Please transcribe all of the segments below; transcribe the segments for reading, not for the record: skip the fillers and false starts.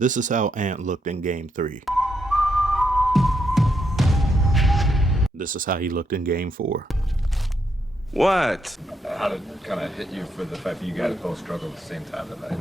This is how Ant looked in Game 3. This is how he looked in Game 4. What? How did it kind of hit you for the fact that you guys both struggled at the same time tonight?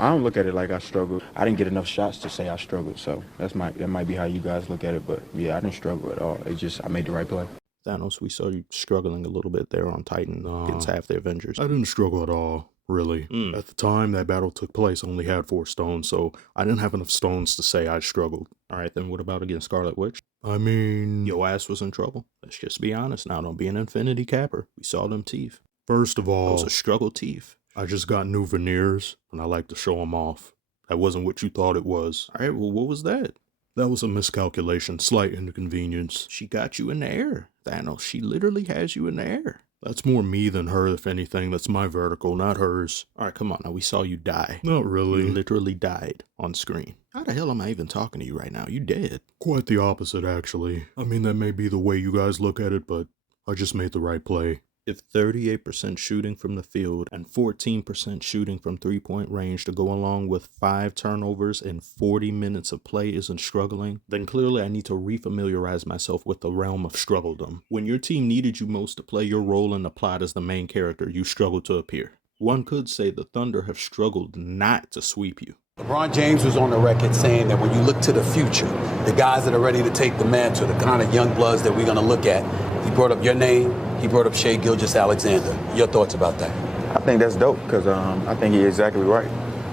I don't look at it like I struggled. I didn't get enough shots to say I struggled, so that might be how you guys look at it. But yeah, I didn't struggle at all. I made the right play. Thanos, we saw you struggling a little bit there on Titan against half the Avengers. I didn't struggle at all, really. At the time that battle took place, I only had 4 stones, so I didn't have enough stones to say I struggled. All right, then what about against Scarlet Witch? I mean, your ass was in trouble. Let's just be honest now. Don't be an infinity capper. We saw them teeth. First of all, those are struggle teeth. I just got new veneers, and I like to show them off. That wasn't what you thought it was. All right, well, what was that? That was a miscalculation, slight inconvenience. She got you in the air, Thanos. She literally has you in the air. That's more me than her, if anything. That's my vertical, not hers. All right, come on now. We saw you die. Not really. You literally died on screen. How the hell am I even talking to you right now? You dead. Quite the opposite, actually. I mean, that may be the way you guys look at it, but I just made the right play. If 38% shooting from the field and 14% shooting from three-point range to go along with 5 turnovers and 40 minutes of play isn't struggling, then clearly I need to refamiliarize myself with the realm of struggledom. When your team needed you most to play your role in the plot as the main character, you struggled to appear. One could say the Thunder have struggled not to sweep you. LeBron James was on the record saying that when you look to the future, the guys that are ready to take the mantle, the kind of young bloods that we're going to look at, he brought up your name, he brought up Shai Gilgeous-alexander. Your thoughts about that? I think that's dope because I think he's exactly right.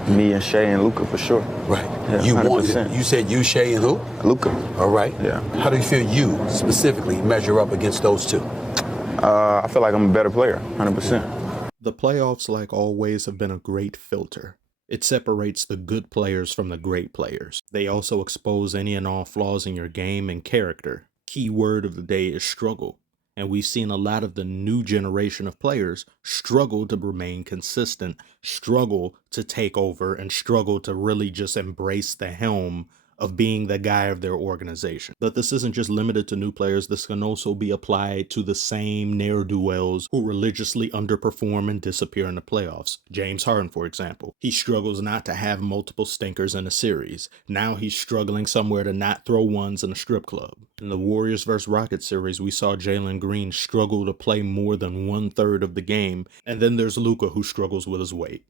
Me and Shai and Luka for sure. Right. Yeah, you said you, Shai, and who? Luka. All right. Yeah. How do you feel you specifically measure up against those two? I feel like I'm a better player, 100%. The playoffs, like always, have been a great filter. It separates the good players from the great players. They also expose any and all flaws in your game and character. Key word of the day is struggle. And we've seen a lot of the new generation of players struggle to remain consistent, struggle to take over, and struggle to really just embrace the helm of being the guy of their organization. But this isn't just limited to new players. This can also be applied to the same ne'er-do-wells who religiously underperform and disappear in the playoffs. James Harden, for example. He struggles not to have multiple stinkers in a series. Now he's struggling somewhere to not throw ones in a strip club. In the Warriors vs. Rockets series, we saw Jalen Green struggle to play more than 1/3 of the game. And then there's Luka, who struggles with his weight.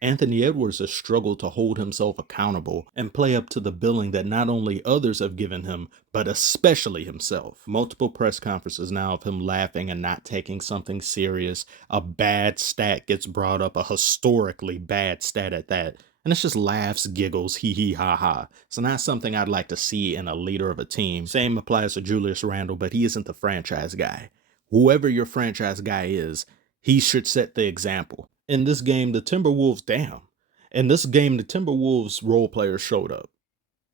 Anthony Edwards has struggled to hold himself accountable and play up to the billing that not only others have given him, but especially himself. Multiple press conferences now of him laughing and not taking something serious. A bad stat gets brought up, a historically bad stat at that. And it's just laughs, giggles, hee hee ha ha. It's not something I'd like to see in a leader of a team. Same applies to Julius Randle, but he isn't the franchise guy. Whoever your franchise guy is, he should set the example. In this game, the Timberwolves role players showed up,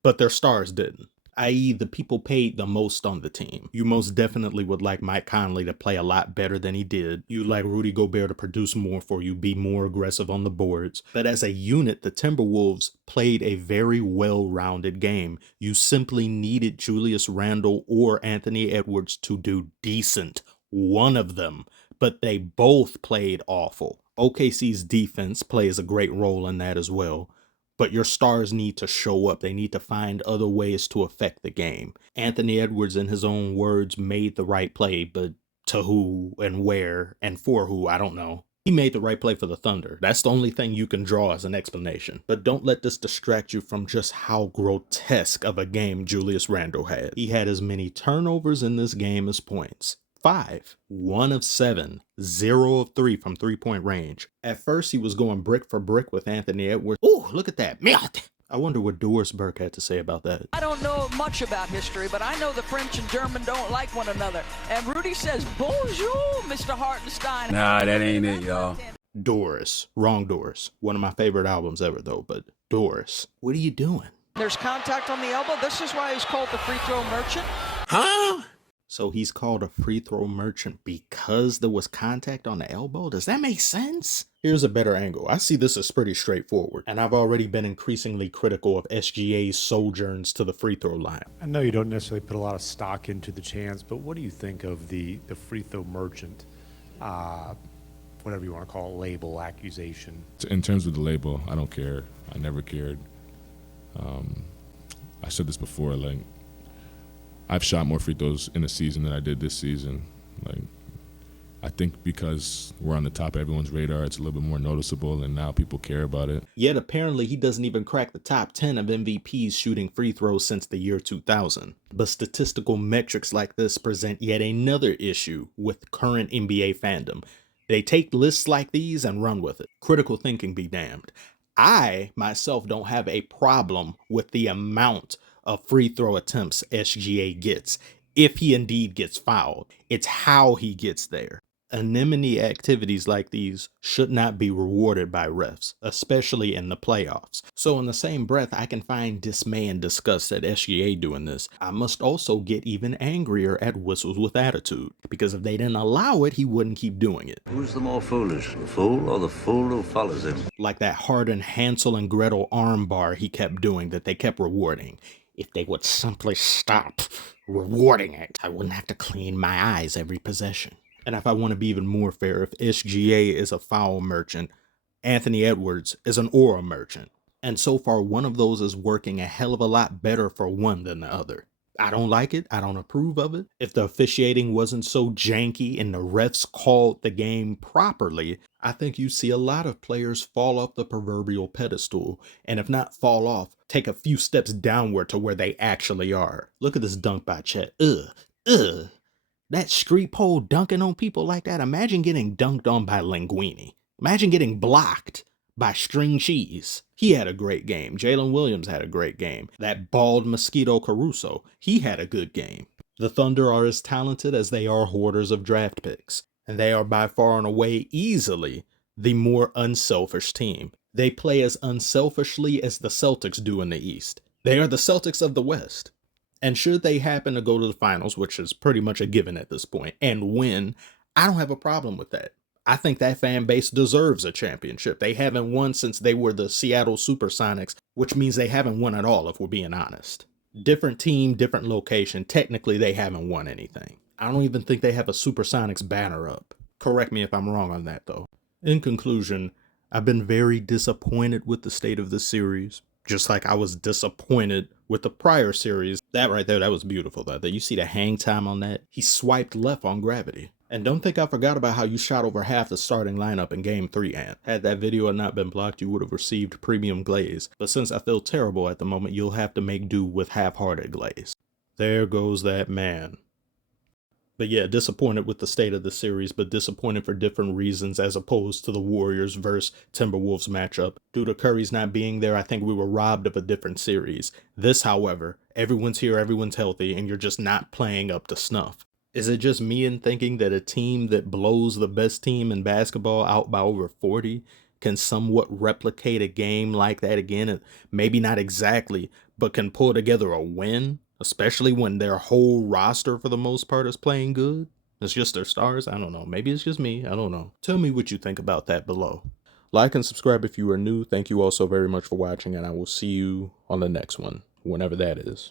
but their stars didn't, i.e. the people paid the most on the team. You most definitely would like Mike Conley to play a lot better than he did. You'd like Rudy Gobert to produce more for you, be more aggressive on the boards. But as a unit, the Timberwolves played a very well-rounded game. You simply needed Julius Randle or Anthony Edwards to do decent, one of them, but they both played awful. OKC's defense plays a great role in that as well, but your stars need to show up. They need to find other ways to affect the game. Anthony Edwards, in his own words, made the right play, but to who and where and for who, I don't know. He made the right play for the Thunder. That's the only thing you can draw as an explanation. But don't let this distract you from just how grotesque of a game Julius Randle had. He had as many turnovers in this game as points. 5, 1 of 7, 0 of 3 from three-point range. At first, he was going brick for brick with Anthony Edwards. Ooh, look at that. I wonder what Doris Burke had to say about that. I don't know much about history, but I know the French and German don't like one another. And Rudy says, bonjour, Mr. Hartenstein. Nah, that ain't it, y'all. Doris. Wrong Doris. One of my favorite albums ever, though, but Doris. What are you doing? There's contact on the elbow. This is why he's called the free throw merchant. Huh? So he's called a free throw merchant because there was contact on the elbow? Does that make sense? Here's a better angle. I see this as pretty straightforward, and I've already been increasingly critical of SGA's sojourns to the free throw line. I know you don't necessarily put a lot of stock into the chance, but what do you think of the free throw merchant whatever you want to call it, label, accusation? In terms of the label, I don't care. I never cared. I said this before, like, I've shot more free throws in a season than I did this season. Like, I think because we're on the top of everyone's radar, it's a little bit more noticeable, and now people care about it. Yet apparently he doesn't even crack the top 10 of MVPs shooting free throws since the year 2000. But statistical metrics like this present yet another issue with current NBA fandom. They take lists like these and run with it. Critical thinking be damned. I, myself, don't have a problem with the amount of free throw attempts SGA gets, if he indeed gets fouled. It's how he gets there. Anemone activities like these should not be rewarded by refs, especially in the playoffs. So in the same breath I can find dismay and disgust at SGA doing this, I must also get even angrier at whistles with attitude, because if they didn't allow it, he wouldn't keep doing it. Who's the more foolish, the fool or the fool who follows him? Like that hardened Hansel and Gretel armbar he kept doing that they kept rewarding. If they would simply stop rewarding it, I wouldn't have to clean my eyes every possession. And if I want to be even more fair, if SGA is a foul merchant, Anthony Edwards is an aura merchant. And so far, one of those is working a hell of a lot better for one than the other. I don't like it. I don't approve of it. If the officiating wasn't so janky and the refs called the game properly, I think you see a lot of players fall off the proverbial pedestal. And if not fall off, take a few steps downward to where they actually are. Look at this dunk by Chet. Ugh. That street pole dunking on people like that. Imagine getting dunked on by Linguini. Imagine getting blocked by String Cheese. He had a great game. Jalen Williams had a great game. That bald Mosquito Caruso, he had a good game. The Thunder are as talented as they are hoarders of draft picks. And they are by far and away easily the more unselfish team. They play as unselfishly as the Celtics do in the East. They are the Celtics of the West. And should they happen to go to the finals, which is pretty much a given at this point, and win, I don't have a problem with that. I think that fan base deserves a championship. They haven't won since they were the Seattle Supersonics, which means they haven't won at all, if we're being honest. Different team, different location. Technically, they haven't won anything. I don't even think they have a Supersonics banner up. Correct me if I'm wrong on that, though. In conclusion, I've been very disappointed with the state of the series. Just like I was disappointed with the prior series. That right there, that was beautiful though. That you see the hang time on that. He swiped left on gravity. And don't think I forgot about how you shot over half the starting lineup in Game 3, Ant. Had that video not been blocked, you would have received premium glaze. But since I feel terrible at the moment, you'll have to make do with half-hearted glaze. There goes that man. But yeah, disappointed with the state of the series, but disappointed for different reasons as opposed to the Warriors versus Timberwolves matchup. Due to Curry's not being there, I think we were robbed of a different series. This, however, everyone's here, everyone's healthy, and you're just not playing up to snuff. Is it just me in thinking that a team that blows the best team in basketball out by over 40 can somewhat replicate a game like that again? Maybe not exactly, but can pull together a win? Especially when their whole roster, for the most part, is playing good. It's just their stars. I don't know. Maybe it's just me. I don't know. Tell me what you think about that below. Like and subscribe if you are new. Thank you all so very much for watching, and I will see you on the next one, whenever that is.